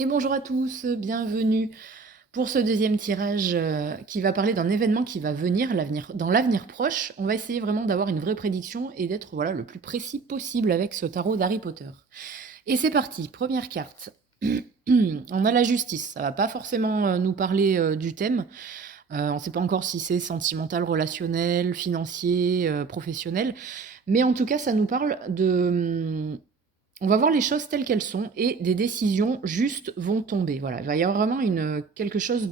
Et bonjour à tous, bienvenue pour ce deuxième tirage qui va parler d'un événement qui va venir dans l'avenir proche. On va essayer vraiment d'avoir une vraie prédiction et d'être voilà, le plus précis possible avec ce tarot d'Harry Potter. Et c'est parti, première carte. On a la justice, ça va pas forcément nous parler du thème. On ne sait pas encore si c'est sentimental, relationnel, financier, professionnel. Mais en tout cas, ça nous parle de on va voir les choses telles qu'elles sont et des décisions justes vont tomber. Voilà, il va y avoir vraiment quelque chose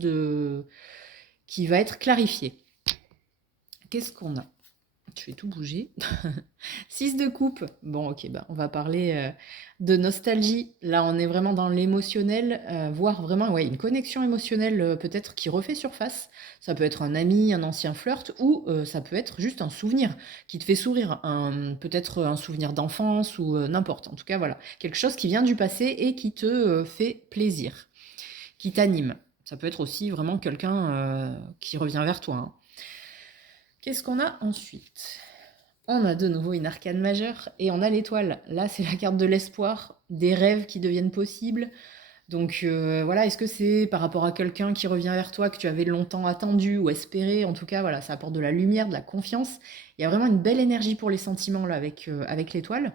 qui va être clarifié. Qu'est-ce qu'on a? Je fais tout bouger. 6 de coupe. Bon, ok, on va parler de nostalgie. Là, on est vraiment dans l'émotionnel, voire vraiment ouais, une connexion émotionnelle peut-être qui refait surface. Ça peut être un ami, un ancien flirt, ou ça peut être juste un souvenir qui te fait sourire. Peut-être un souvenir d'enfance ou n'importe. En tout cas, voilà. Quelque chose qui vient du passé et qui te fait plaisir, qui t'anime. Ça peut être aussi vraiment quelqu'un qui revient vers toi, hein. Qu'est-ce qu'on a ensuite? On a de nouveau une arcane majeure et on a l'étoile. Là, c'est la carte de l'espoir, des rêves qui deviennent possibles. Donc voilà, est-ce que c'est par rapport à quelqu'un qui revient vers toi que tu avais longtemps attendu ou espéré? En tout cas, voilà, ça apporte de la lumière, de la confiance. Il y a vraiment une belle énergie pour les sentiments là avec l'étoile.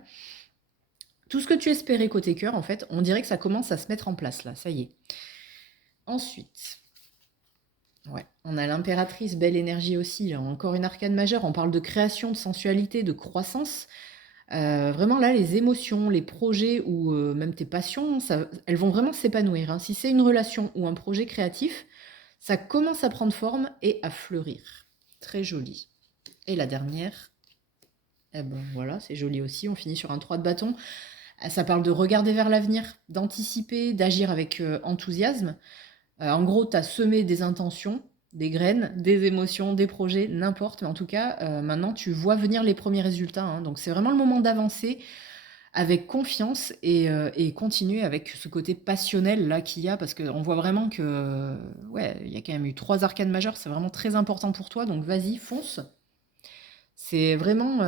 Tout ce que tu espérais côté cœur, en fait, on dirait que ça commence à se mettre en place là, ça y est. Ensuite, ouais, on a l'impératrice, belle énergie aussi, là. Encore une arcane majeure, on parle de création, de sensualité, de croissance. Vraiment là, les émotions, les projets ou même tes passions, elles vont vraiment s'épanouir, hein. Si c'est une relation ou un projet créatif, ça commence à prendre forme et à fleurir. Très joli. Et la dernière, eh ben voilà, c'est joli aussi, on finit sur un 3 de bâton. Ça parle de regarder vers l'avenir, d'anticiper, d'agir avec enthousiasme. En gros, tu as semé des intentions, des graines, des émotions, des projets, n'importe. Mais en tout cas, maintenant, tu vois venir les premiers résultats, hein. Donc, c'est vraiment le moment d'avancer avec confiance et continuer avec ce côté passionnel là qu'il y a. Parce qu'on voit vraiment que, ouais, il y a quand même eu 3 arcanes majeures. C'est vraiment très important pour toi. Donc, vas-y, fonce. C'est vraiment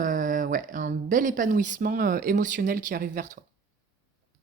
ouais, un bel épanouissement émotionnel qui arrive vers toi.